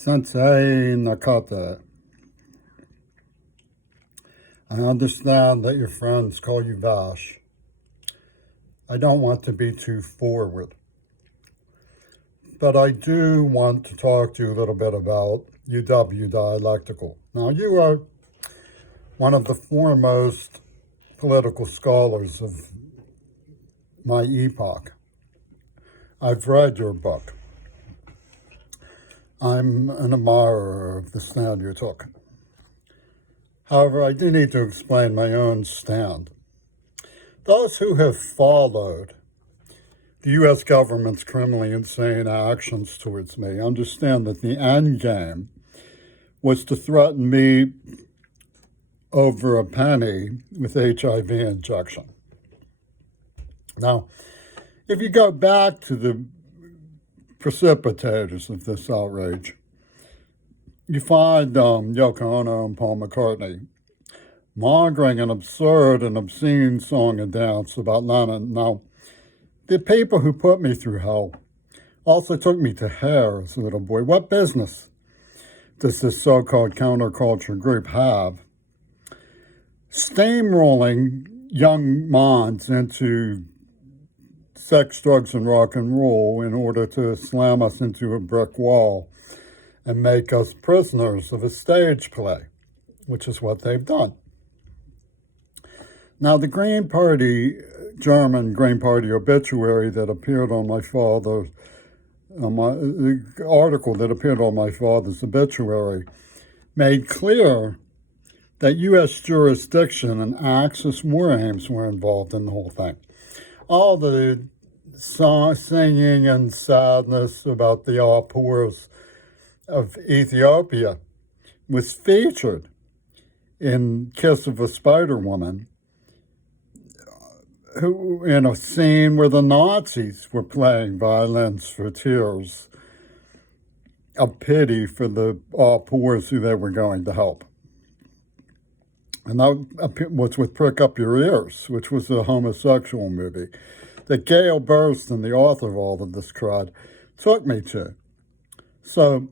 Sensei Nakata, I understand that your friends call you Vash. I don't want to be too forward, but I do want to talk to you a little bit about UW dialectical. Now, you are one of the foremost political scholars of my epoch. I've read your book. I'm an admirer of the stand you took. However, I do need to explain my own stand. Those who have followed the U.S. government's criminally insane actions towards me understand that the end game was to threaten me over a penny with HIV injection. Now, if you go back to the precipitators of this outrage, you find Yoko Ono and Paul McCartney mongering an absurd and obscene song and dance about Lennon. Now, the people who put me through hell also took me to hell as a little boy. What business does this so-called counterculture group have steamrolling young minds into sex, drugs, and rock and roll in order to slam us into a brick wall and make us prisoners of a stage play, which is what they've done. Now, the Green Party, German Green Party obituary that appeared on my father's, the article that appeared on my father's obituary made clear that U.S. jurisdiction and Axis war aims were involved in the whole thing. All the singing and sadness about the outpours of Ethiopia was featured in Kiss of a Spider Woman, who, in a scene where the Nazis were playing violins for tears of pity for the outpours who they were going to help. And that was with Prick Up Your Ears, which was a homosexual movie that Gail Burston, the author of all of this crud, took me to. So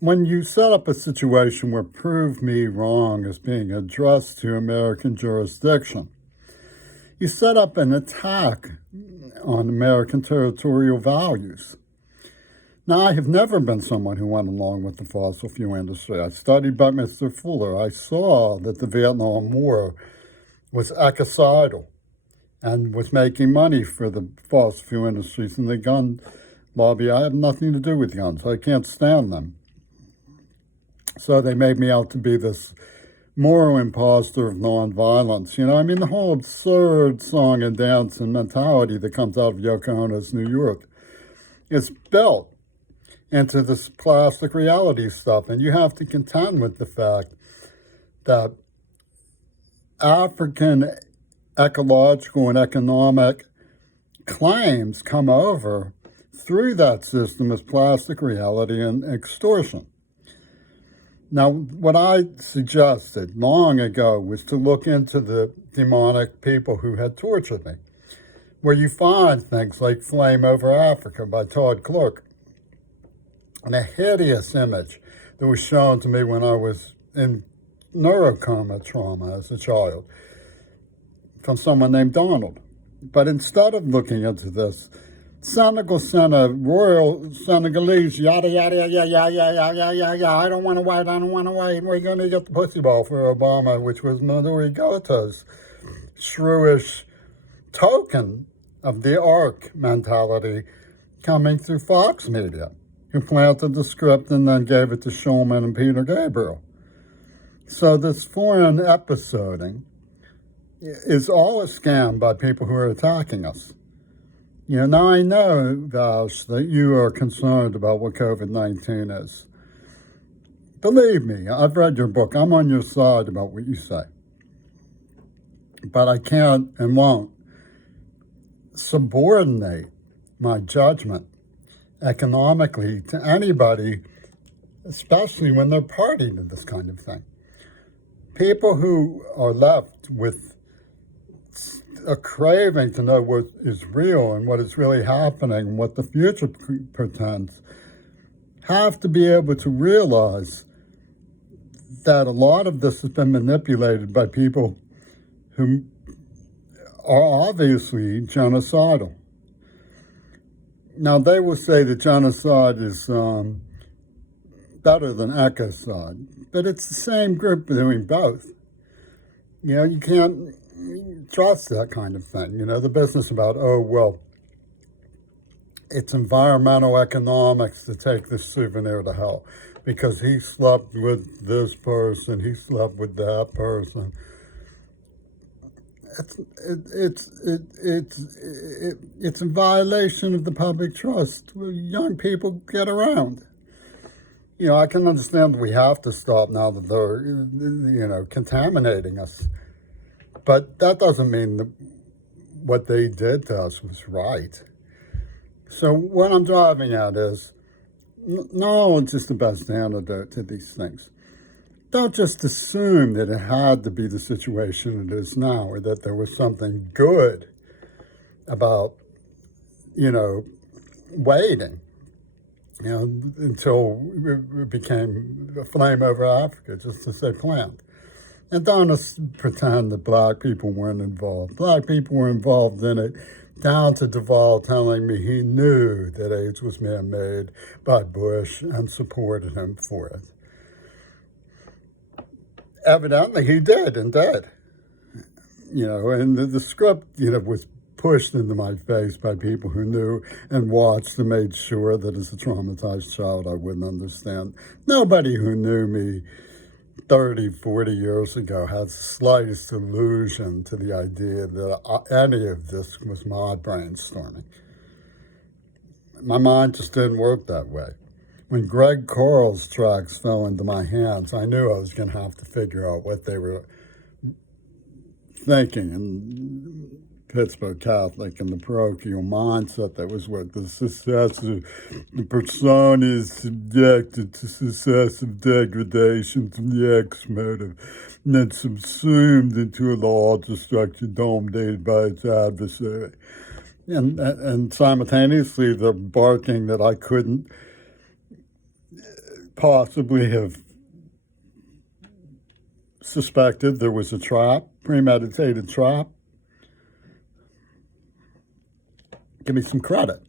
when you set up a situation where prove me wrong is being addressed to American jurisdiction, you set up an attack on American territorial values. Now, I have never been someone who went along with the fossil fuel industry. I studied Buckminster Fuller. I saw that the Vietnam War was ecocidal and was making money for the fossil fuel industries and the gun lobby. I have nothing to do with guns. I can't stand them. So they made me out to be this moral imposter of nonviolence. You know, I mean, the whole absurd song and dance and mentality that comes out of Yoko Ono's New York is built into this plastic reality stuff. And you have to contend with the fact that African ecological and economic claims come over through that system as plastic reality and extortion. Now, what I suggested long ago was to look into the demonic people who had tortured me, where you find things like Flame Over Africa by Todd Clark, and a hideous image that was shown to me when I was in neurocoma trauma as a child from someone named Donald. But instead of looking into this, Senegal sent a royal Senegalese, yada, yada, yada, yada, yada, yada, yada, I don't want to wait, we're going to get the pussy ball for Obama, which was Noduri Gota's shrewish token of the ARC mentality coming through Fox Media, who planted the script and then gave it to Schulman and Peter Gabriel. So this foreign episoding is all a scam by people who are attacking us. You know, now I know, Vash, that you are concerned about what COVID-19 is. Believe me, I've read your book. I'm on your side about what you say. But I can't and won't subordinate my judgment economically to anybody, especially when they're party to this kind of thing. People who are left with a craving to know what is real and what is really happening, what the future portends, have to be able to realize that a lot of this has been manipulated by people who are obviously genocidal. Now, they will say that genocide is better than ecocide, but it's the same group doing both. You know, you can't trust that kind of thing. You know, the business about, oh, well, it's environmental economics to take this souvenir to hell because he slept with this person, he slept with that person. It's a violation of the public trust. Young people get around. You know, I can understand we have to stop now that they're, you know, contaminating us. But that doesn't mean that what they did to us was right. So what I'm driving at is, knowledge is the best antidote to these things. Don't just assume that it had to be the situation it is now, or that there was something good about, you know, waiting, you know, until it became a flame over Africa, just to say planned. And don't pretend that black people weren't involved. Black people were involved in it, down to Duvall telling me he knew that AIDS was man-made by Bush and supported him for it. Evidently, he did and did. You know, and the script, you know, was pushed into my face by people who knew and watched and made sure that as a traumatized child I wouldn't understand. Nobody who knew me 30, 40 years ago had the slightest allusion to the idea that any of this was my brainstorming. My mind just didn't work that way. When Greg Coral's tracks fell into my hands, I knew I was going to have to figure out what they were thinking. And Pittsburgh Catholic and the parochial mindset that was what the successive, the persona is subjected to successive degradation from the X motive, and then subsumed into a larger structure dominated by its adversary. And simultaneously, the barking that I couldn't possibly have suspected there was a trap, premeditated trap. Give me some credit.